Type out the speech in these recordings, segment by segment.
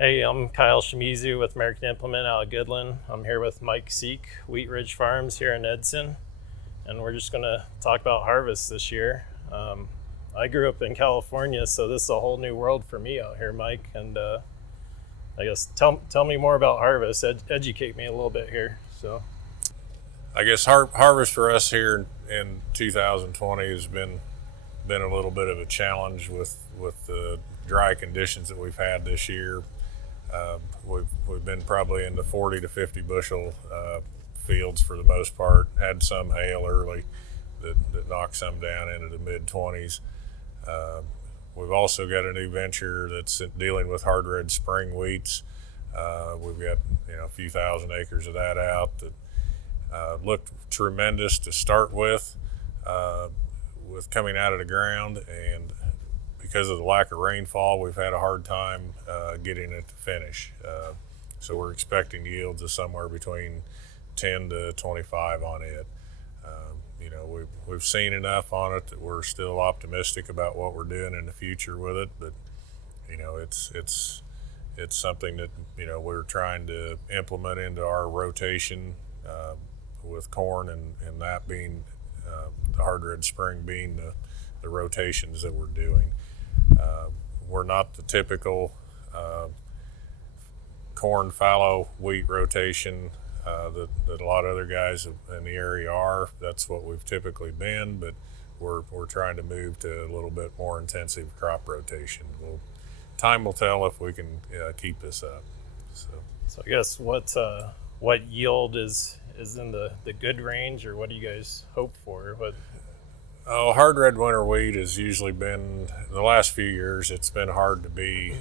Hey, I'm Kyle Shimizu with American Implement out of Goodland. I'm here with Mike Sieck, Wheat Ridge Farms here in Edson, and we're just going to talk about harvest this year. I grew up in California, so this is a whole new world for me out here, Mike. And I guess tell me more about harvest. Educate me a little bit here. So, I guess harvest for us here in 2020 has been a little bit of a challenge with the dry conditions that we've had this year. We've been probably in the 40 to 50 bushel fields for the most part. Had some hail early that knocked some down into the mid 20s. We've also got a new venture that's dealing with hard red spring wheats. We've got a few thousand acres of that out that looked tremendous to start with coming out of the ground, and because of the lack of rainfall, we've had a hard time getting it to finish. So we're expecting yields of somewhere between 10 to 25 on it. We've seen enough on it that we're still optimistic about what we're doing in the future with it, but it's something that we're trying to implement into our rotation with corn, and that being the hard red spring being the rotations that we're doing. We're not the typical corn fallow wheat rotation that a lot of other guys in the area are. That's what we've typically been, but we're trying to move to a little bit more intensive crop rotation. Time will tell if we can keep this up. So I guess what yield is in the good range, or what do you guys hope for? Hard red winter wheat has usually been, the last few years, it's been hard to be,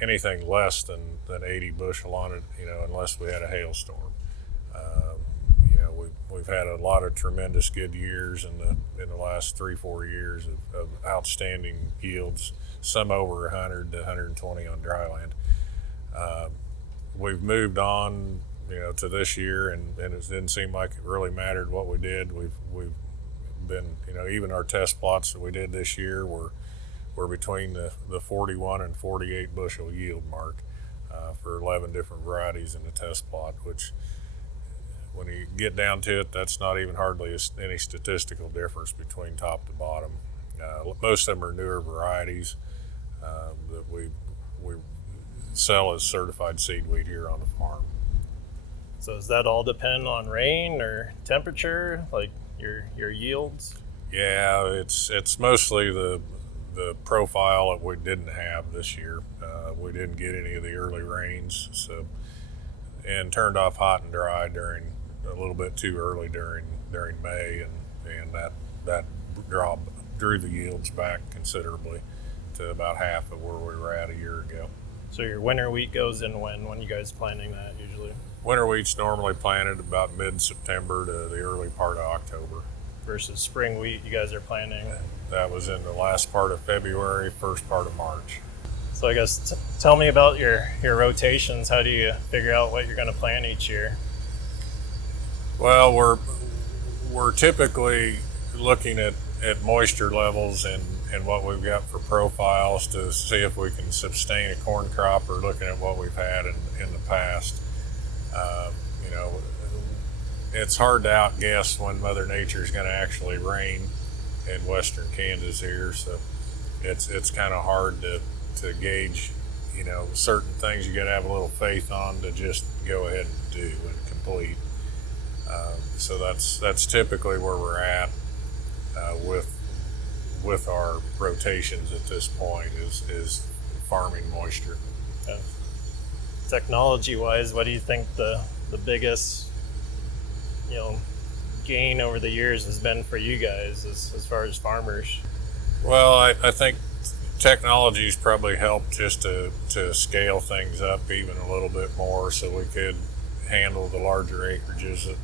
anything less than 80 bushel on it, unless we had a hailstorm. We've had a lot of tremendous good years in the last 3-4 years of outstanding yields, some over 100 to 120 on Dryland. We've moved on, to this year, and it didn't seem like it really mattered what we did. We've been, even our test plots that we did this year were between the 41 and 48 bushel yield mark for 11 different varieties in the test plot, which when you get down to it, that's not even hardly any statistical difference between top to bottom. Most of them are newer varieties that we sell as certified seed wheat here on the farm. So does that all depend on rain or temperature, like your yields? Yeah, it's mostly the profile that we didn't have this year. We didn't get any of the early rains, and turned off hot and dry during a little bit too early during May, and that drew the yields back considerably to about half of where we were at a year ago. So your winter wheat goes in when you guys planting that usually? Winter wheat's normally planted about mid-September to the early part of October. Versus spring wheat you guys are planting? That was in the last part of February, first part of March. So I guess tell me about your rotations. How do you figure out what you're going to plant each year? Well, we're typically looking at moisture levels and what we've got for profiles to see if we can sustain a corn crop, or looking at what we've had in the past. It's hard to outguess when Mother Nature is going to actually rain in western Kansas here, so it's kind of hard to gauge, certain things you got to have a little faith on to just go ahead and do and complete. So that's typically where we're at with our rotations at this point is farming moisture. Okay. Technology-wise, what do you think the biggest gain over the years has been for you guys as far as farmers? Well, I think technology's probably helped just to scale things up even a little bit more, so we could handle the larger acreages that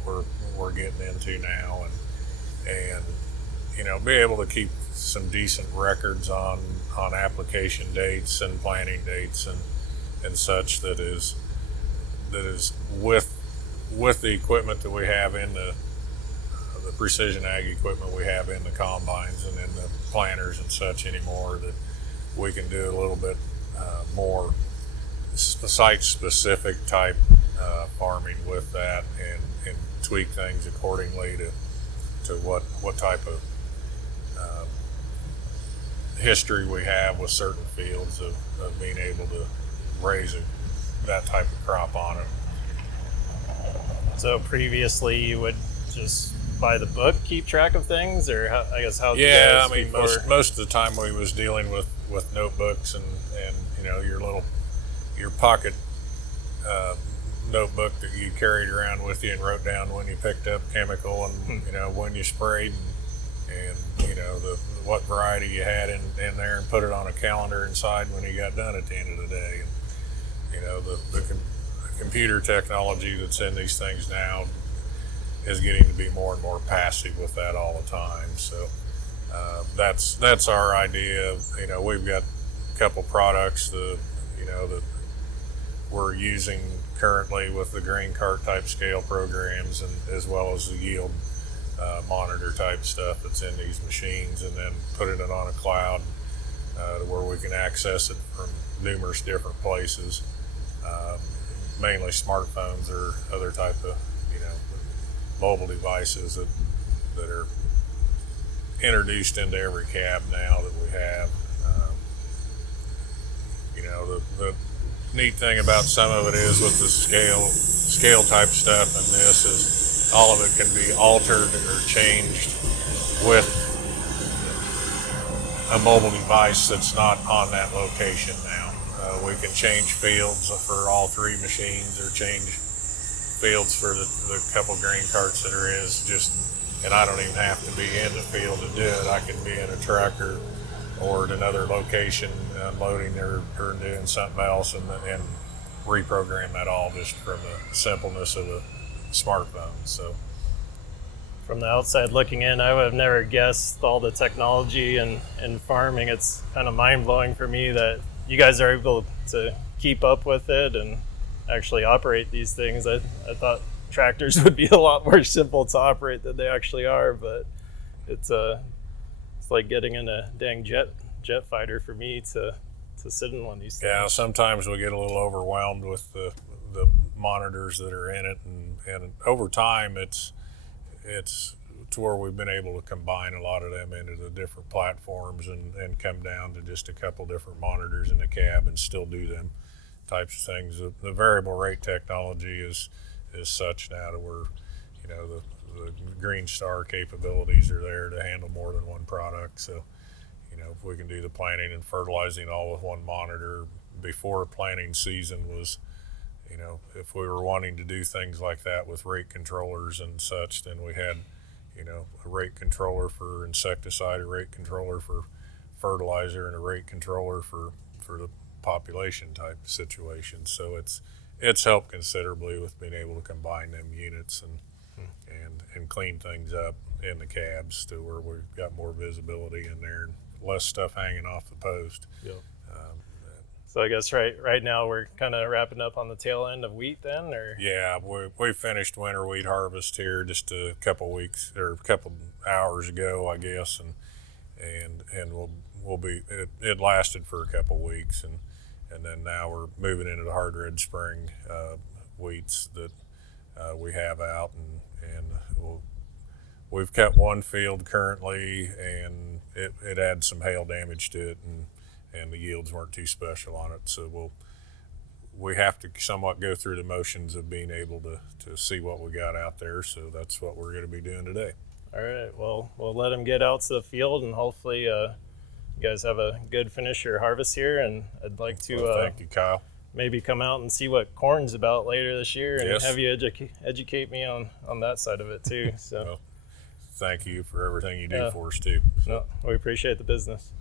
we're getting into now, and be able to keep some decent records on application dates and planting dates and such that is with the equipment that we have in the precision ag equipment we have in the combines and in the planters and such anymore, that we can do a little bit more site-specific type farming with that, and tweak things accordingly to what type of history we have with certain fields of being able to raise that type of crop on it. So previously you would just by the book keep track of things, or how, I guess how? Yeah, I mean most of the time we was dealing with notebooks and your pocket notebook that you carried around with you and wrote down when you picked up chemical and when you sprayed and what variety you had in there, and put it on a calendar inside when you got done at the end of the day. And the computer technology that's in these things now is getting to be more and more passive with that all the time. So that's our idea. We've got a couple products that we're using currently with the grain cart type scale programs, and as well as the yield monitor type stuff that's in these machines, and then putting it on a cloud to where we can access it from numerous different places, mainly smartphones or other type of mobile devices that are introduced into every cab now that we have. The neat thing about some of it is with the scale type stuff, and this is all of it can be altered or changed with a mobile device that's not on that location now. We can change fields for all three machines, or change fields for the couple grain carts that there is, and I don't even have to be in the field to do it. I can be in a truck or at another location unloading or doing something else, and reprogram that all just from the simpleness of a smartphone. So from the outside looking in, I would have never guessed all the technology and farming. It's kind of mind-blowing for me that you guys are able to keep up with it and actually operate these things. I thought tractors would be a lot more simple to operate than they actually are, but it's like getting in a dang jet fighter for me to sit in one of these things. Yeah, sometimes we get a little overwhelmed with the monitors that are in it, and over time it's to where we've been able to combine a lot of them into the different platforms and come down to just a couple different monitors in the cab and still do them types of things. The variable rate technology is such now to where the Green Star capabilities are there to handle more than one product. So if we can do the planting and fertilizing all with one monitor. Before planting season was, if we were wanting to do things like that with rate controllers and such, then we had a rate controller for insecticide, a rate controller for fertilizer, and a rate controller for the population type situation. So it's helped considerably with being able to combine them units and clean things up in the cabs to where we've got more visibility in there and less stuff hanging off the post. Yep. So I guess right now we're kind of wrapping up on the tail end of wheat then, or? Yeah, we finished winter wheat harvest here just a couple weeks or a couple hours ago, I guess, and we'll be it lasted for a couple weeks, and then now we're moving into the hard red spring wheats that we have out, and we've kept one field currently, and it had some hail damage to it, and the yields weren't too special on it. So we have to somewhat go through the motions of being able to see what we got out there. So that's what we're going to be doing today. All right. Well, we'll let them get out to the field, and hopefully you guys have a good finish your harvest here. And I'd like to thank you, Kyle. Maybe come out and see what corn's about later this year, and yes. have you educate me on that side of it too. So well, thank you for everything you do for us too. No, we appreciate the business.